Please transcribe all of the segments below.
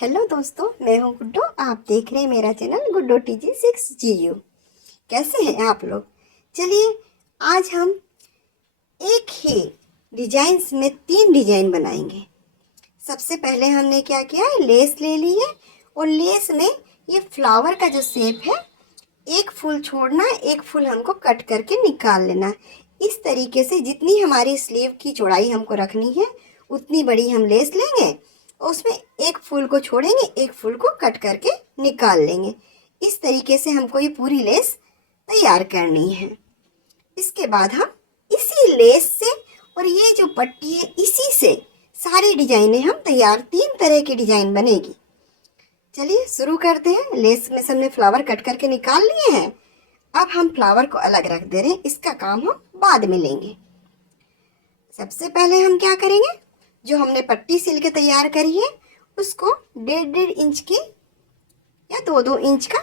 Hello दोस्तों, मैं हूं गुड्डो। आप देख रहे हैं मेरा चैनल गुड्डो TG6GU। कैसे हैं आप लोग? चलिए, आज हम एक ही डिजाइन्स में 3 डिजाइन बनाएंगे। सबसे पहले हमने क्या किया है, लेस ले ली है और लेस में ये फ्लावर का जो शेप है, एक फूल छोड़ना, एक फूल हमको कट करके निकाल लेना। इस तरीके से जितनी हमारी स्लीव की चौड़ाई हमको रखनी है उतनी बड़ी हम लेस लेंगे और उसमें एक फूल को छोड़ेंगे, एक फूल को कट करके निकाल लेंगे। इस तरीके से हमको ये पूरी लेस तैयार करनी है। इसके बाद हम इसी लेस से और ये जो पट्टी है इसी से सारी डिजाइनें हम तैयार, 3 तरह की डिजाइन बनेगी। चलिए शुरू करते हैं। लेस में से हमने फ्लावर कट करके निकाल लिए हैं। अब हम फ्लावर को अलग रख दे रहे हैं, इसका काम हम बाद में लेंगे। सबसे पहले हम क्या करेंगे, जो हमने पट्टी सिल के तैयार करी है उसको 1.5 इंच के या 2-2 इंच का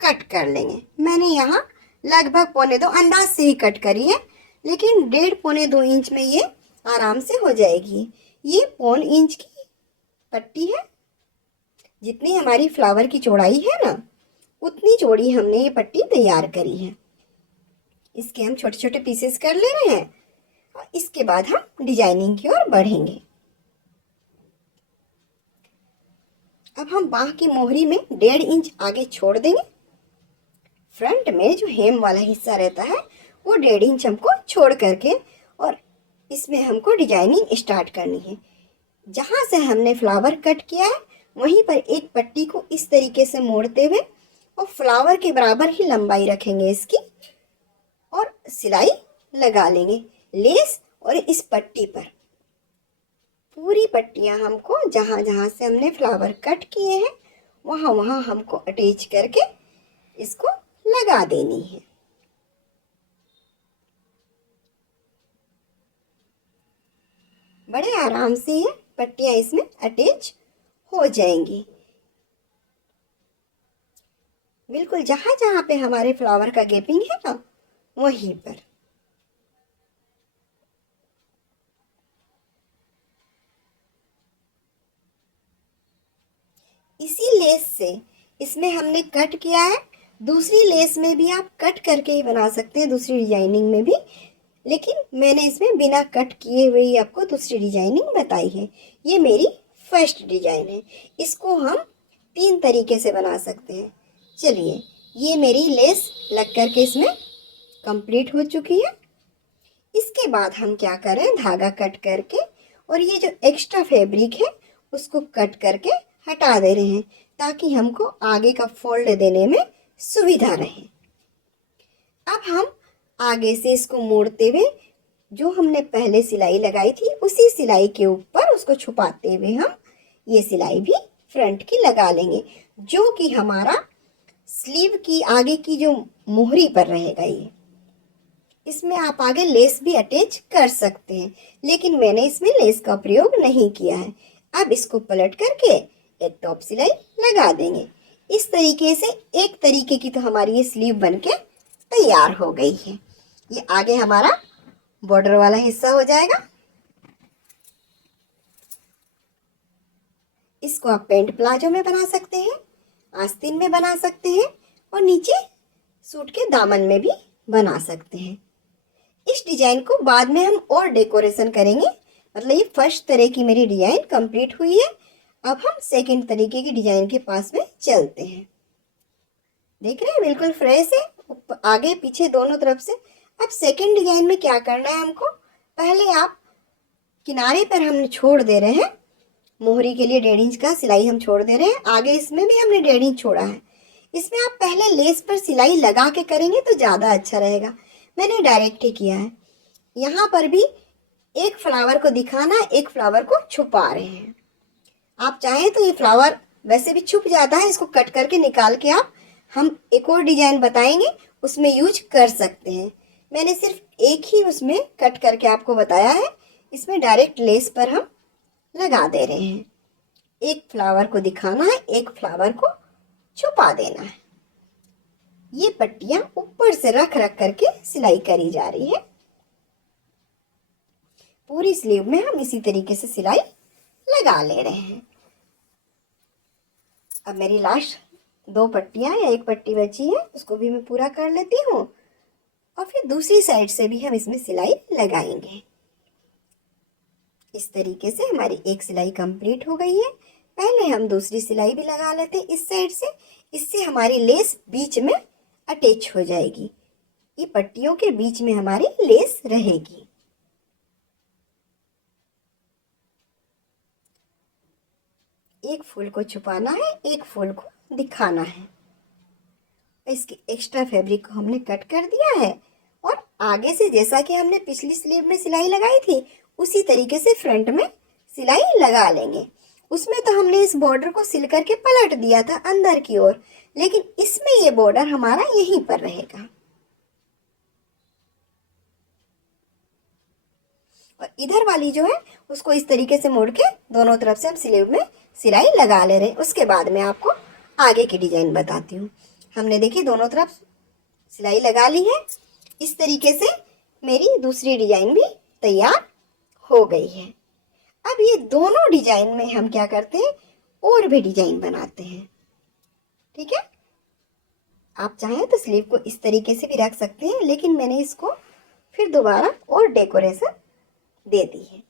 कट कर लेंगे। मैंने यहाँ लगभग 1.25 अंदाज से ही कट करी है, लेकिन 1.5-2 इंच में ये आराम से हो जाएगी। ये 1.25 इंच की पट्टी है। जितनी हमारी फ्लावर की चौड़ाई है ना, उतनी चौड़ी हमने ये पट्टी तैयार करी है। इसके हम छोटे छोटे पीसेस कर ले रहे हैं और इसके बाद हम डिजाइनिंग की ओर बढ़ेंगे। अब हम बाह की मोहरी में 1.5 इंच आगे छोड़ देंगे। फ्रंट में जो हेम वाला हिस्सा रहता है वो 1.5 इंच हमको छोड़ करके और इसमें हमको डिजाइनिंग स्टार्ट करनी है। जहाँ से हमने फ्लावर कट किया है वहीं पर एक पट्टी को इस तरीके से मोड़ते हुए और फ्लावर के बराबर ही लंबाई रखेंगे इसकी और सिलाई लगा लेंगे लेस और इस पट्टी पर। पूरी पट्टियाँ हमको जहाँ जहाँ से हमने फ्लावर कट किए हैं वहाँ वहाँ हमको अटैच करके इसको लगा देनी है। बड़े आराम से ये पट्टियाँ इसमें अटैच हो जाएंगी। बिल्कुल जहाँ जहाँ पे हमारे फ्लावर का गैपिंग है ना, वहीं पर। इसी लेस से इसमें हमने कट किया है, दूसरी लेस में भी आप कट करके ही बना सकते हैं, दूसरी डिजाइनिंग में भी, लेकिन मैंने इसमें बिना कट किए हुए ही आपको दूसरी डिजाइनिंग बताई है। ये मेरी फर्स्ट डिजाइन है। इसको हम 3 तरीके से बना सकते हैं। चलिए, ये मेरी लेस लग करके इसमें कंप्लीट हो चुकी है। इसके बाद हम क्या करें, धागा कट करके और ये जो एक्स्ट्रा फैब्रिक है उसको कट करके हटा दे रहे हैं ताकि हमको आगे का फोल्ड देने में सुविधा रहे। अब हम आगे से इसको मोड़ते हुए जो हमने पहले सिलाई लगाई थी उसी सिलाई के ऊपर उसको छुपाते हुए हम ये सिलाई भी फ्रंट की लगा लेंगे, जो कि हमारा स्लीव की आगे की जो मोहरी पर रहेगा। ये इसमें आप आगे लेस भी अटैच कर सकते हैं, लेकिन मैंने इसमें लेस का प्रयोग नहीं किया है। अब इसको पलट करके एक टॉप सिलाई लगा देंगे। इस तरीके से एक तरीके की तो हमारी ये स्लीव बनके तैयार हो गई है। ये आगे हमारा बॉर्डर वाला हिस्सा हो जाएगा। इसको आप पेंट प्लाजो में बना सकते हैं, आस्तीन में बना सकते हैं और नीचे सूट के दामन में भी बना सकते हैं। इस डिजाइन को बाद में हम और डेकोरेशन करेंगे। मतलब ये फर्स्ट तरह की मेरी डिजाइन कंप्लीट हुई है। अब हम सेकंड तरीके की डिजाइन के पास में चलते हैं। देख रहे हैं, बिल्कुल फ्रेश है, आगे पीछे दोनों तरफ से। अब सेकंड डिजाइन में क्या करना है हमको, पहले आप किनारे पर हम छोड़ दे रहे हैं, मोहरी के लिए 1.5 इंच का सिलाई हम छोड़ दे रहे हैं। आगे इसमें भी हमने 1.5 इंच छोड़ा है। इसमें आप पहले लेस पर सिलाई लगा के करेंगे तो ज़्यादा अच्छा रहेगा। मैंने डायरेक्ट ही किया है। यहाँ पर भी एक फ्लावर को दिखाना, एक फ्लावर को छुपा रहे हैं। आप चाहें तो ये फ्लावर वैसे भी छुप जाता है, इसको कट करके निकाल के आप, हम एक और डिजाइन बताएंगे उसमें यूज कर सकते हैं। मैंने सिर्फ एक ही उसमें कट करके आपको बताया है। इसमें डायरेक्ट लेस पर हम लगा दे रहे हैं। एक फ्लावर को दिखाना है, एक फ्लावर को छुपा देना है। ये पट्टियां ऊपर से रख रख करके सिलाई करी जा रही है। पूरी स्लीव में हम इसी तरीके से सिलाई लगा ले रहे हैं। अब मेरी लास्ट 2 पट्टियाँ या 1 पट्टी बची है, उसको भी मैं पूरा कर लेती हूँ और फिर दूसरी साइड से भी हम इसमें सिलाई लगाएंगे। इस तरीके से हमारी एक सिलाई कंप्लीट हो गई है। पहले हम दूसरी सिलाई भी लगा लेते हैं इस साइड से, इससे हमारी लेस बीच में अटैच हो जाएगी, ये पट्टियों के बीच में हमारी लेस रहेगी। एक फूल को छुपाना है, एक फूल को दिखाना है। इसके एक्स्ट्रा फैब्रिक को हमने कट कर दिया है और आगे से जैसा कि हमने पिछली स्लीव में सिलाई लगाई थी उसी तरीके से फ्रंट में सिलाई लगा लेंगे। उसमें तो हमने इस बॉर्डर को सिल करके पलट दिया था अंदर की ओर, लेकिन इसमें ये बॉर्डर हमारा यहीं पर रहेगा। और इधर वाली जो है उसको इस तरीके से मोड़ के दोनों तरफ से हम स्लीव में सिलाई लगा ले रहे हैं। उसके बाद मैं आपको आगे की डिजाइन बताती हूँ। हमने देखिए दोनों तरफ सिलाई लगा ली है। इस तरीके से मेरी दूसरी डिजाइन भी तैयार हो गई है। अब ये दोनों डिजाइन में हम क्या करते हैं, और भी डिजाइन बनाते हैं। ठीक है, आप चाहें तो स्लीव को इस तरीके से भी रख सकते हैं, लेकिन मैंने इसको फिर दोबारा और डेकोरेशन दे दी है।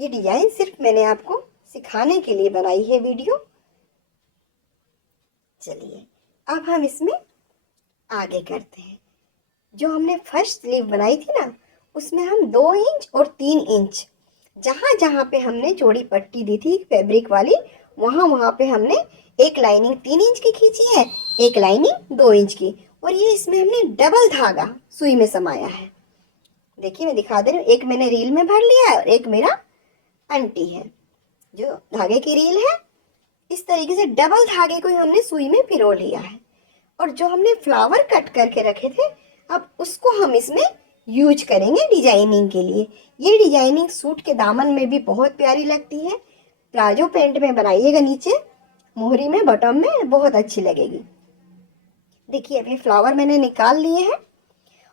ये डिजाइन सिर्फ मैंने आपको सिखाने के लिए बनाई है वीडियो। चलिए अब हम इसमें आगे करते हैं। जो हमने फर्स्ट स्लीव बनाई थी ना, उसमें हम 2 इंच और 3 इंच जहाँ जहाँ पे हमने चौड़ी पट्टी दी थी फैब्रिक वाली, वहाँ पे हमने एक लाइनिंग 3 इंच की खींची है, एक लाइनिंग 2 इंच की, और ये इसमें हमने डबल धागा सुई में समाया है। देखिए मैं दिखा दे रही हूँ, एक मैंने रील में भर लिया है और एक मेरा अंटी है जो धागे की रील है। इस तरीके से डबल धागे को हमने सुई में पिरो लिया है। और जो हमने फ्लावर कट करके रखे थे, अब उसको हम इसमें यूज करेंगे डिजाइनिंग के लिए। ये डिजाइनिंग सूट के दामन में भी बहुत प्यारी लगती है। प्लाजो पैंट में बनाइएगा, नीचे मोहरी में बॉटम में बहुत अच्छी लगेगी। देखिए अब ये फ्लावर मैंने निकाल लिए हैं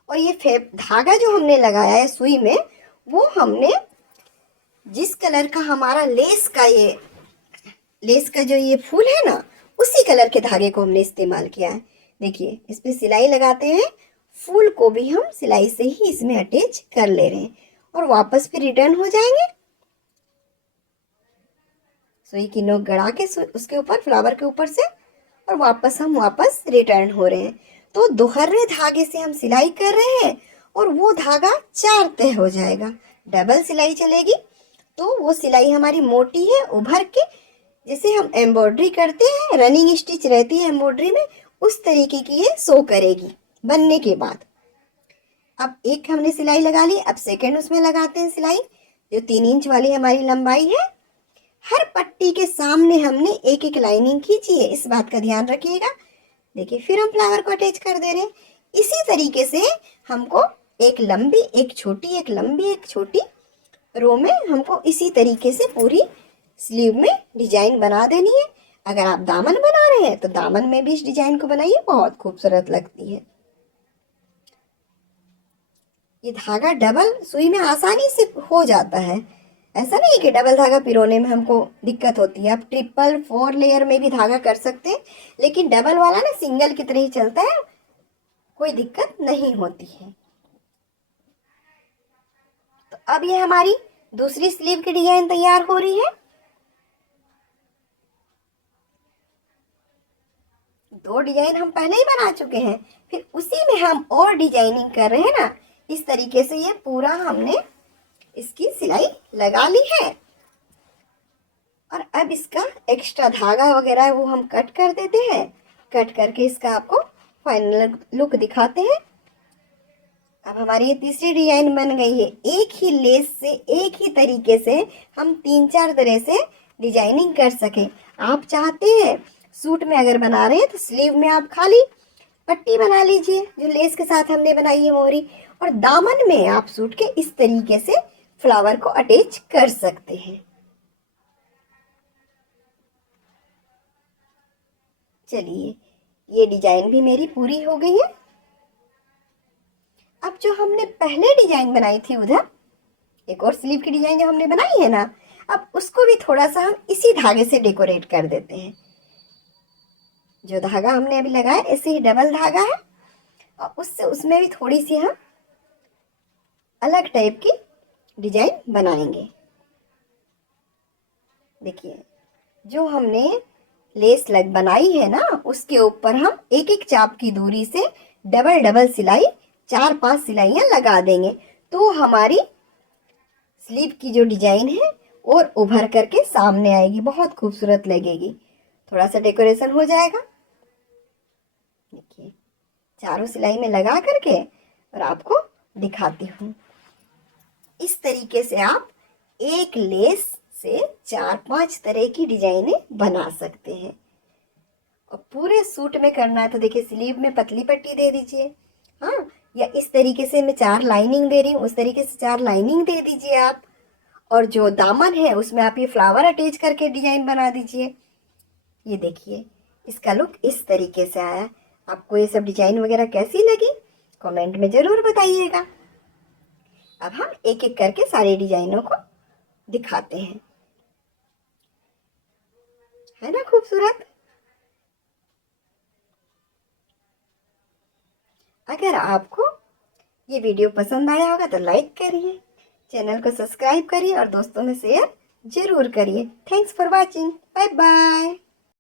और ये धागा जो हमने लगाया है सुई में, वो हमने जिस कलर का हमारा लेस का जो ये फूल है ना, उसी कलर के धागे को हमने इस्तेमाल किया है। देखिए इस पे सिलाई लगाते हैं, फूल को भी हम सिलाई से ही इसमें अटैच कर ले रहे हैं और वापस फिर रिटर्न हो जाएंगे। सुई की नोक गड़ा के उसके ऊपर फ्लावर के ऊपर से, और वापस रिटर्न हो रहे हैं। तो दोहरे धागे से हम सिलाई कर रहे हैं और वो धागा 4 तह हो जाएगा। डबल सिलाई चलेगी तो वो सिलाई हमारी मोटी है, उभर के जैसे हम एम्ब्रॉयडरी करते हैं, रनिंग स्टिच रहती है एम्ब्रॉयडरी में, उस तरीके की ये शो करेगी बनने के बाद। अब एक हमने सिलाई लगा ली, अब सेकेंड उसमें लगाते हैं सिलाई। जो 3 इंच वाली हमारी लंबाई है, हर पट्टी के सामने हमने एक एक लाइनिंग खींची है, इस बात का ध्यान रखिएगा। देखिए फिर हम फ्लावर को अटैच कर दे रहे हैं। इसी तरीके से हमको एक लंबी एक छोटी, एक लंबी एक छोटी रो में हमको इसी तरीके से पूरी स्लीव में डिजाइन बना देनी है। अगर आप दामन बना रहे हैं तो दामन में भी इस डिजाइन को बनाइए, बहुत खूबसूरत लगती है। ये धागा डबल सुई में आसानी से हो जाता है, ऐसा नहीं कि डबल धागा पिरोने में हमको दिक्कत होती है। आप 3, 4 लेयर में भी धागा कर सकते हैं, लेकिन डबल वाला ना सिंगल की तरह ही चलता है, कोई दिक्कत नहीं होती है। तो अब ये हमारी दूसरी स्लीव की डिजाइन तैयार हो रही है। 2 डिजाइन हम पहले ही बना चुके हैं, फिर उसी में हम और डिजाइनिंग कर रहे हैं ना। इस तरीके से ये पूरा हमने इसकी सिलाई लगा ली है और अब इसका एक्स्ट्रा धागा वगैरह है वो हम कट कर देते हैं। कट करके इसका आपको फाइनल लुक दिखाते हैं। अब हमारी ये तीसरी डिजाइन बन गई है। एक ही लेस से एक ही तरीके से हम 3-4 तरह से डिजाइनिंग कर सकें। आप चाहते हैं सूट में अगर बना रहे हैं तो स्लीव में आप खाली पट्टी बना लीजिए जो लेस के साथ हमने बनाई है मोहरी, और दामन में आप सूट के इस तरीके से फ्लावर को अटैच कर सकते हैं। चलिए ये डिजाइन भी मेरी पूरी हो गई है। अब जो हमने पहले डिजाइन बनाई थी उधर एक और स्लीव की डिजाइन जो हमने बनाई है ना, अब उसको भी थोड़ा सा हम इसी धागे से डेकोरेट कर देते हैं। जो धागा हमने अभी लगाया ऐसे ही डबल धागा है, और उससे उसमें भी थोड़ी सी हम अलग टाइप की डिजाइन बनाएंगे। देखिए, जो हमने लेस लग बनाई है ना, उसके ऊपर हम एक एक चाप की दूरी से डबल डबल सिलाई 4-5 सिलाइयाँ लगा देंगे, तो हमारी स्लीव की जो डिजाइन है और उभर करके सामने आएगी, बहुत खूबसूरत लगेगी। थोड़ा सा डेकोरेशन हो जाएगा। देखिए, चारों सिलाई में लगा करके और आपको दिखाती हूँ। इस तरीके से आप एक लेस से 4-5 तरह की डिजाइनें बना सकते हैं। और पूरे सूट में करना है तो देखिए, स्लीव में पतली पट्टी दे दीजिए, हाँ, या इस तरीके से मैं 4 लाइनिंग दे रही हूँ, उस तरीके से 4 लाइनिंग दे दीजिए आप। और जो दामन है उसमें आप ये फ्लावर अटैच करके डिजाइन बना दीजिए। ये देखिए, इसका लुक इस तरीके से आया। आपको ये सब डिजाइन वगैरह कैसी लगी कमेंट में ज़रूर बताइएगा। अब हम एक एक करके सारे डिजाइनों को दिखाते हैं, है ना खूबसूरत। अगर आपको ये वीडियो पसंद आया होगा तो लाइक करिए, चैनल को सब्सक्राइब करिए और दोस्तों में शेयर जरूर करिए। Thanks for watching, bye bye.